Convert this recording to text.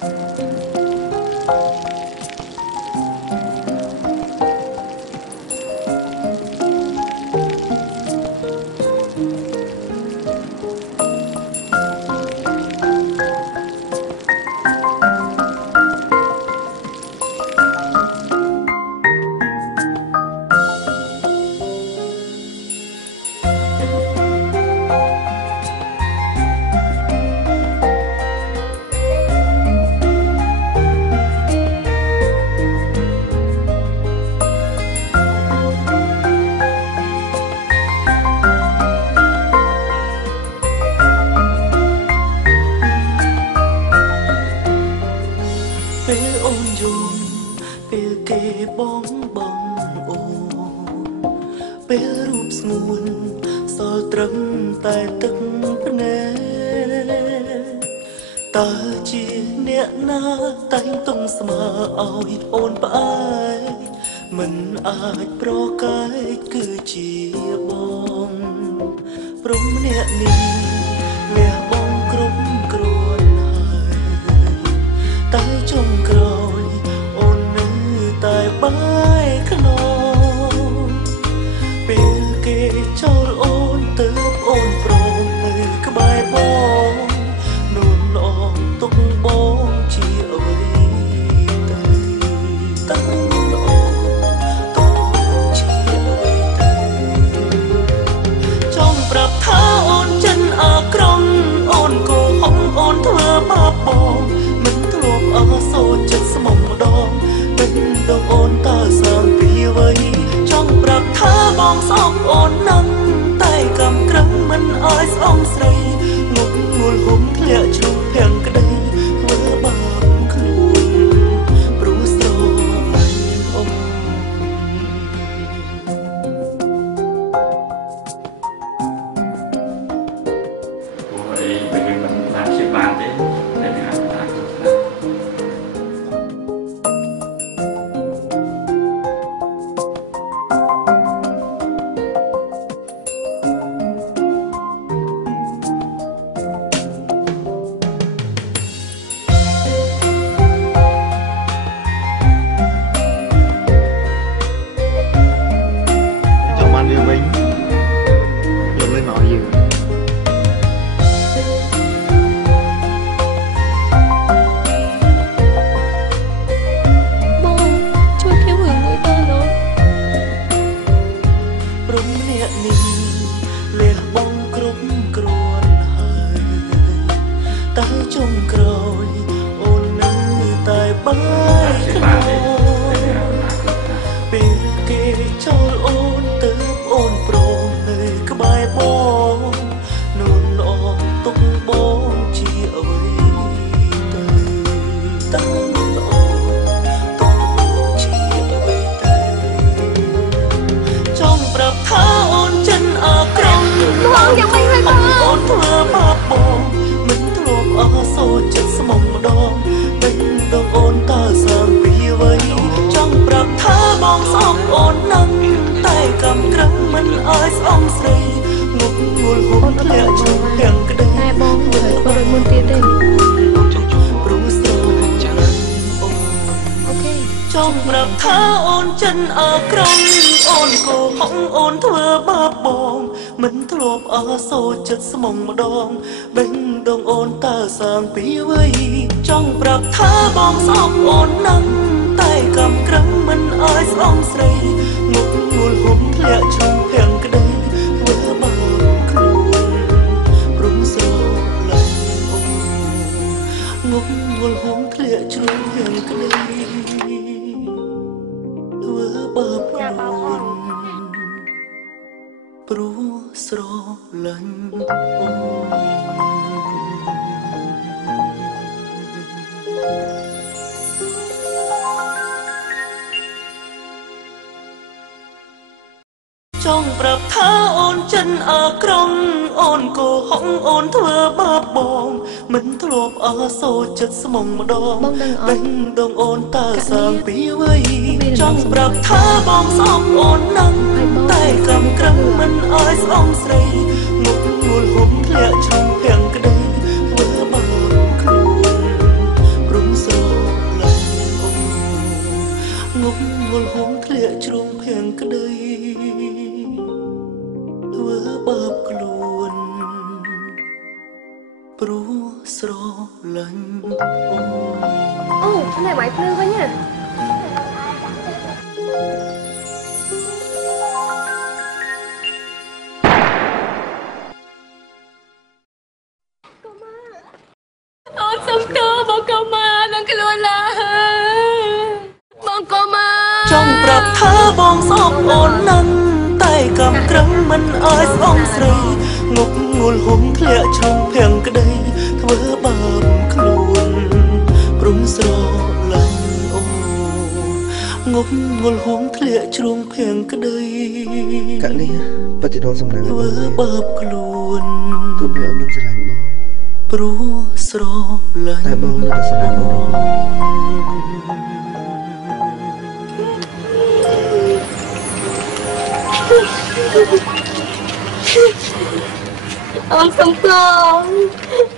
Hãy subscribe cho kênh Ghiền Mì Gõ để không bỏ lỡ ស្រឡាញ់អូផ្នែកបាយភ្លឺវិញណាអូនសុំទោសបងកុមារនឹងខ្លួនឡើយបងកុមារចង់ប្រាប់ថាបងសោកអូននឹងតែកំក្រឹងមិនអើយស្បងស្រីងប់ងល់ហុំធ្លាក់ជ្រុងភាំងក្តីធ្វើបាបខ្លួនព្រមស្រឡាញ់អូនងប់ងល់ហុំធ្លាក់ជ្រុងភាំងក្តីកនេះបតិដងសំណាងធ្វើបាបខ្លួនទោះបីអត់មិនស្រឡាញ់បងព្រោះស្រឡាញ់តែបងនៅតែស្រឡាញ់បងអូនសុំទោស